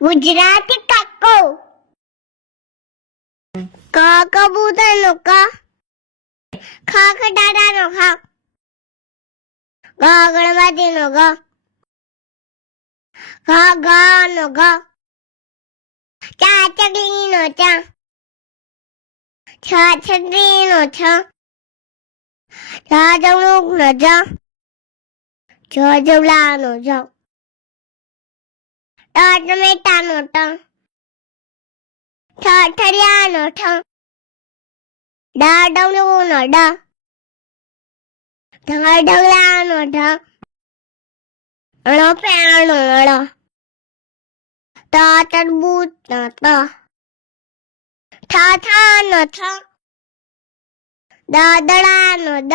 ગુજરાતી કાકો ક કબૂતરનો ક ખ ખટારાનો ખ ગ ગણપતિનો ગ ઘ ઘનો ઘ ચા ચકલીનો ચા છ છત્રીનો છ જ જમરૂકનો જ જવલાનો જ ટમેટાનો ટ ઠરિયાનો ઠ ડમરૂનો ડ ઢગલાનો ઢ પેણનો ળ તરબૂચનો ત થાનો થ દડાનો દ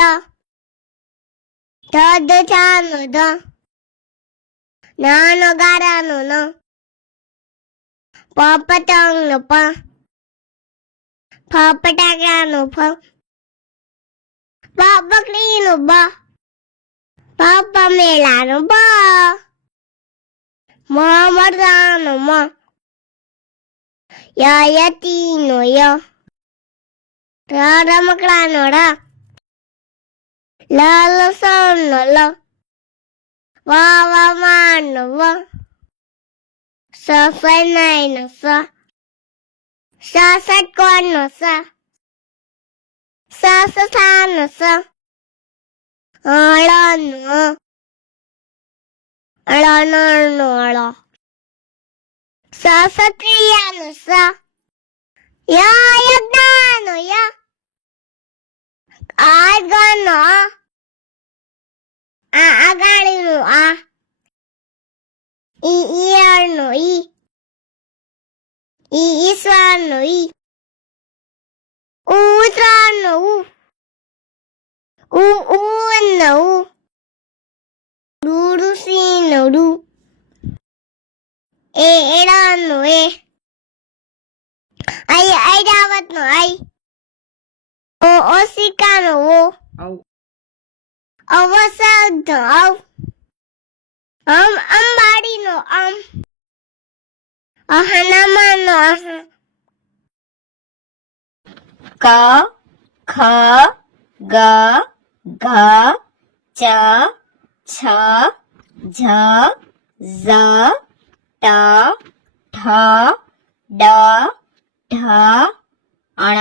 ધજાનો ધ નાનો ગારાનો ન પતંગનો પ ફટાકડાનો ફ બકરીનો બ પમેલાનો બ મરદાનો મ યતીનો ય રમકડાનો ર લસણનો લ વાવાનો વ સફનાઈનો સ ષટકોણનો સ સસાનો સ અળનો અળ સત્રિયાનો સ યજ્ઞાનો ય આગળનો આગાડીનો આ ઈયળનો ઈશ્વરનો ઉત્તરાયણનો ઉનો ઋષિનો ઋ એડાનો એ ઐરાવતનો ઓશિકાનો ઓ અવસરનો અવ અંબાડીનો અહનામાનો અહ ક ખ ગ ઘ ચ છ ઝ ઝ ટ ઠ ડ ઢ અણ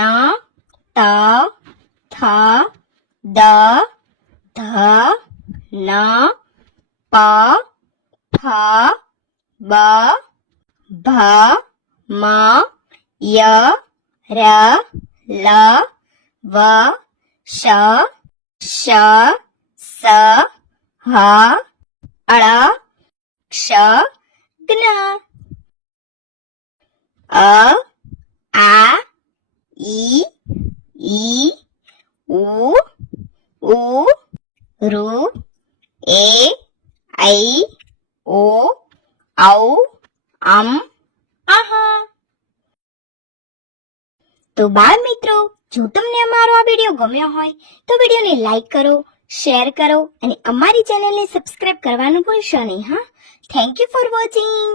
ત થ દ ધ ન પ ફ બ ભ મ ય ર લ વ શ શ સ હ અળ ક્ષ જ્ઞ અ આ ઈ ઉ ઋ એ ઐ ઓ ઔ અમ અહ. તો બાળ મિત્રો, જો તમને અમારો આ વિડીયો ગમ્યો હોય તો વિડીયોને લાઈક કરો, શેર કરો અને અમારી ચેનલને સબસ્ક્રાઇબ કરવાનું ભૂલશો નહીં. હા, થેન્ક યુ ફોર વોચિંગ.